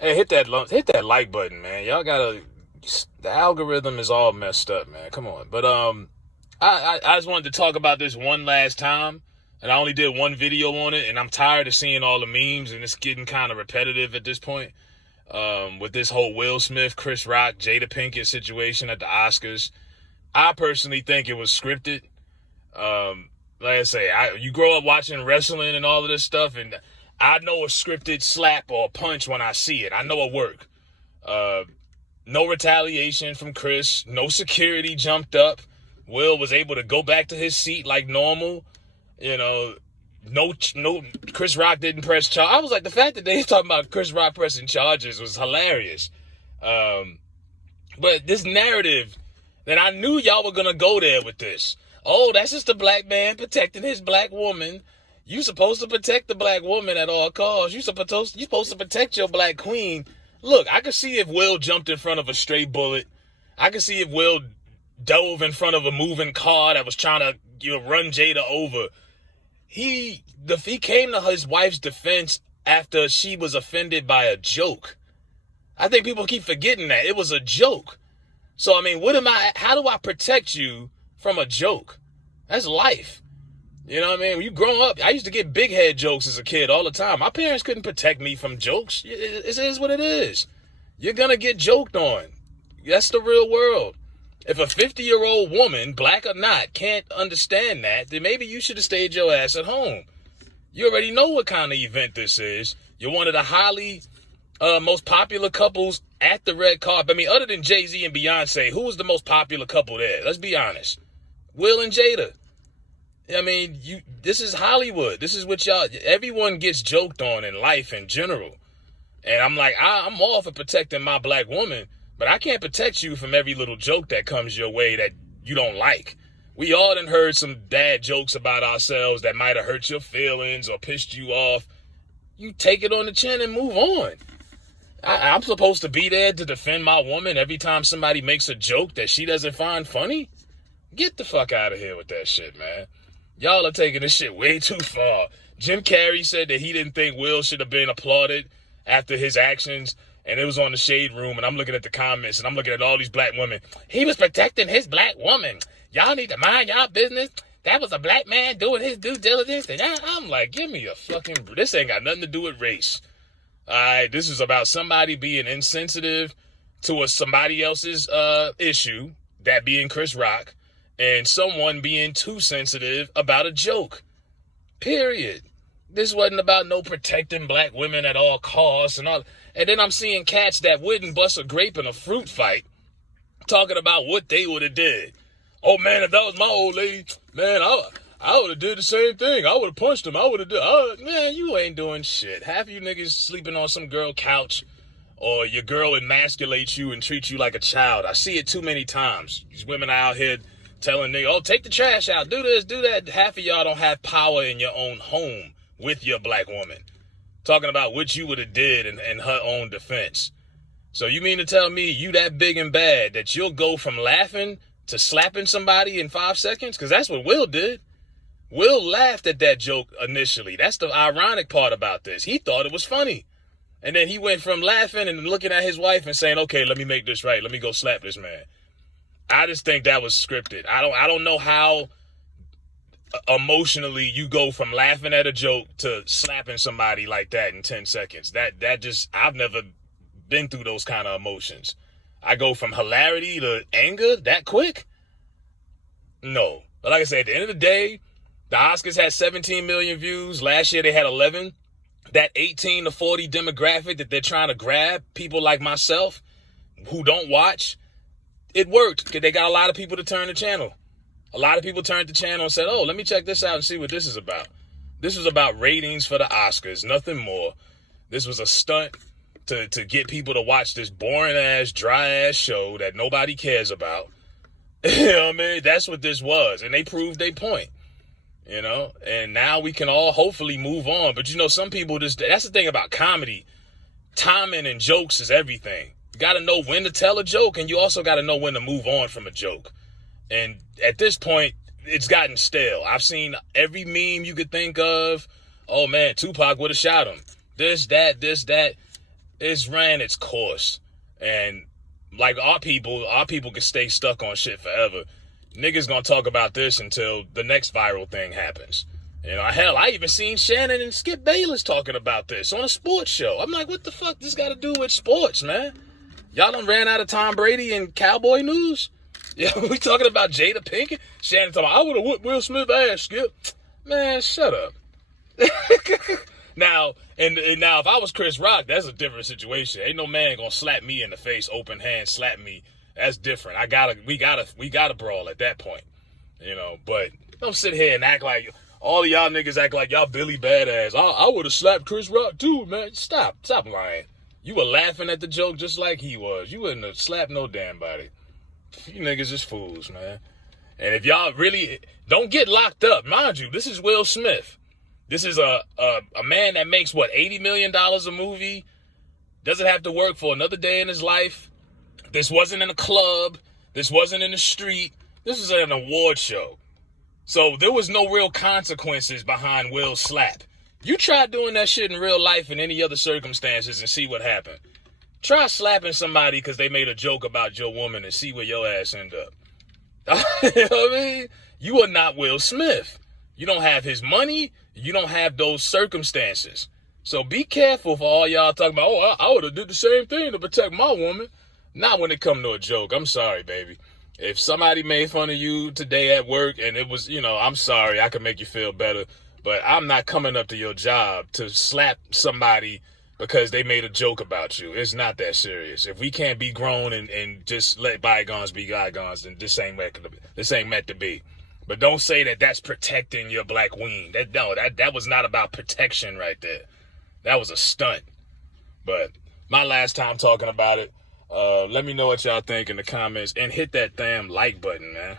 Hey, hit that like button, man. Y'all gotta. The algorithm is all messed up, man. Come on. But I just wanted to talk about this one last time, and I only did one video on it, and I'm tired of seeing all the memes, and it's getting kind of repetitive at this point. With this whole Will Smith, Chris Rock, Jada Pinkett situation at the Oscars, I personally think it was scripted. Like I say, you grow up watching wrestling and all of this stuff, and I know a scripted slap or a punch when I see it. I know it work. No retaliation from Chris. No security jumped up. Will was able to go back to his seat like normal. You know, no. Chris Rock didn't press charge. I was like, the fact that they was talking about Chris Rock pressing charges was hilarious. But this narrative that I knew y'all were gonna go there with this. Oh, that's just a black man protecting his black woman. You supposed to protect the black woman at all costs. You supposed to protect your black queen. Look, I could see if Will jumped in front of a stray bullet. I could see if Will dove in front of a moving car that was trying to run Jada over. He came to his wife's defense after she was offended by a joke. I think people keep forgetting that. It was a joke. So, I mean, how do I protect you from a joke? That's life. You know what I mean? When you grow up, I used to get big head jokes as a kid all the time. My parents couldn't protect me from jokes. It is what it is. You're going to get joked on. That's the real world. If a 50-year-old woman, black or not, can't understand that, then maybe you should have stayed your ass at home. You already know what kind of event this is. You're one of the highly most popular couples at the red carpet. I mean, other than Jay-Z and Beyonce, who was the most popular couple there? Let's be honest. Will and Jada. I mean, this is Hollywood. This is what everyone gets joked on in life in general. And I'm like, I'm all for protecting my black woman, but I can't protect you from every little joke that comes your way that you don't like. We all done heard some bad jokes about ourselves that might have hurt your feelings or pissed you off. You take it on the chin and move on. I'm supposed to be there to defend my woman every time somebody makes a joke that she doesn't find funny? Get the fuck out of here with that shit, man. Y'all are taking this shit way too far. Jim Carrey said that he didn't think Will should have been applauded after his actions, and it was on the Shade Room, and I'm looking at the comments, and I'm looking at all these black women. He was protecting his black woman. Y'all need to mind y'all business. That was a black man doing his due diligence, and I'm like, give me a fucking... This ain't got nothing to do with race. All right, this is about somebody being insensitive to somebody else's issue, that being Chris Rock, and someone being too sensitive about a joke. Period. This wasn't about no protecting black women at all costs and all. And then I'm seeing cats that wouldn't bust a grape in a fruit fight talking about what they would have did. Oh, man, if that was my old lady, man, I would have did the same thing. I would have punched him. I would have did. Man, you ain't doing shit. Half you niggas sleeping on some girl couch, or your girl emasculates you and treats you like a child. I see it too many times. These women out here telling niggas, oh, take the trash out, do this, do that. Half of y'all don't have power in your own home with your black woman. Talking about what you would have did in her own defense. So you mean to tell me you that big and bad that you'll go from laughing to slapping somebody in 5 seconds? Because that's what Will did. Will laughed at that joke initially. That's the ironic part about this. He thought it was funny. And then he went from laughing and looking at his wife and saying, okay, let me make this right. Let me go slap this man. I just think that was scripted. I don't know how emotionally you go from laughing at a joke to slapping somebody like that in 10 seconds. That just, I've never been through those kind of emotions. I go from hilarity to anger that quick? No. But like I said, at the end of the day, the Oscars had 17 million views. Last year they had 11. That 18 to 40 demographic that they're trying to grab, people like myself who don't watch, it worked because they got a lot of people to turn the channel. A lot of people turned the channel and said, oh, let me check this out and see what this is about. This was about ratings for the Oscars, nothing more. This was a stunt to get people to watch this boring-ass, dry-ass show that nobody cares about. You know what I mean? That's what this was, and they proved their point. You know, and now we can all hopefully move on. But, you know, some people just, that's the thing about comedy. Timing and jokes is everything. You got to know when to tell a joke, and you also got to know when to move on from a joke. And at this point, it's gotten stale. I've seen every meme you could think of. Oh, man, Tupac would have shot him. This, that. it's ran its course. And like our people can stay stuck on shit forever. Niggas gonna talk about this until the next viral thing happens. You know, hell, I even seen Shannon and Skip Bayless talking about this on a sports show. I'm like, what the fuck this got to do with sports, man? Y'all done ran out of Tom Brady and cowboy news? Yeah, we talking about Jada Pinkett? Shannon talking about, I would have whooped Will Smith ass, Skip. Man, shut up. Now, and now if I was Chris Rock, that's a different situation. Ain't no man gonna slap me in the face, open hand, slap me. That's different. We gotta brawl at that point. You know, but don't sit here and act like all of y'all niggas act like y'all Billy Badass. I would have slapped Chris Rock too, man. Stop lying. You were laughing at the joke just like he was. You wouldn't have slapped no damn body. You niggas is fools, man. And if y'all really don't get locked up, mind you, this is Will Smith. This is a man that makes what, $80 million a movie. Doesn't have to work for another day in his life. This wasn't in a club. This wasn't in the street. This was an award show. So there was no real consequences behind Will's slap. You try doing that shit in real life in any other circumstances and see what happened. Try slapping somebody because they made a joke about your woman and see where your ass end up. You know what I mean? You are not Will Smith. You don't have his money. You don't have those circumstances. So be careful for all y'all talking about, oh, I would have did the same thing to protect my woman. Not when it come to a joke. I'm sorry, baby. If somebody made fun of you today at work and it was, you know, I'm sorry, I can make you feel better, but I'm not coming up to your job to slap somebody because they made a joke about you. It's not that serious. If we can't be grown and just let bygones be bygones, then this ain't meant to be. But don't say that that's protecting your black ween. That was not about protection right there. That was a stunt. But my last time talking about it, let me know what y'all think in the comments and hit that damn like button, man.